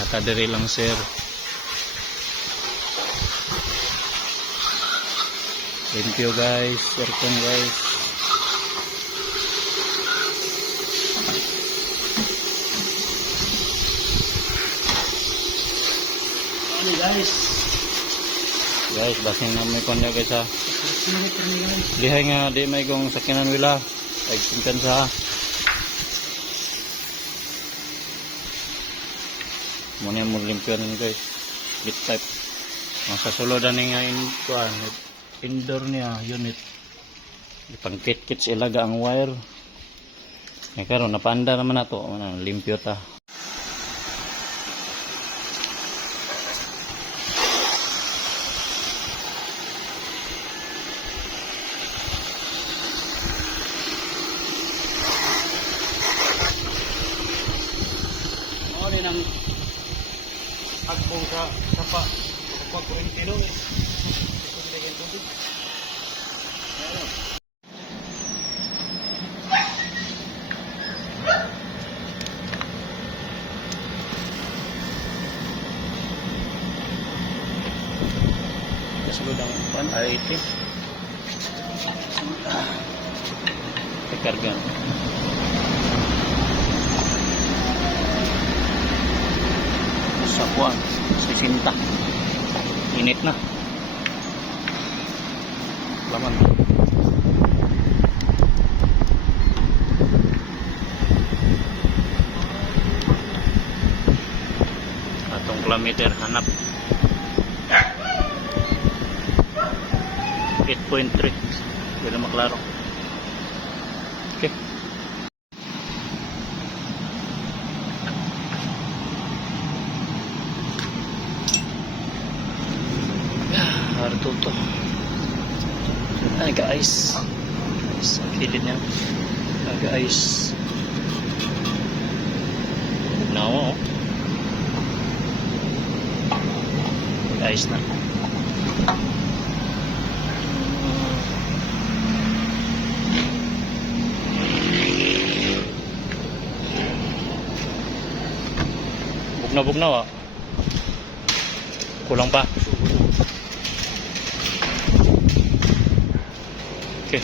Natadiri lang sir. Thank you guys, aircon guys. Ano guys? Guys, basin na may konya guys ha. Lihay nga di may kong sakinan wila. Pagsinkan sa muna mo limpyo rin guys. Bit type. Masa suludan nga indoor niya unit. Ipang-kit-kit ilaga ang wire. Eh karon napanda naman na to. Limpyo ta. Ano din ang agbong sa sapa. Kapag kurentino eh. Kundi tubig. Ayan. Kasulod ang pan R80. Tekargan. Sa buwan, 60. Init na. Laman. Atong kilometer hanap. 8.3. Bila maklaro. Okay. Harto to. Ay guys. Guys, ang kilid niya. Ay guys. Nawa oh. Guys na. Bugnaw-bugnaw ah. Kulang pa. Okay.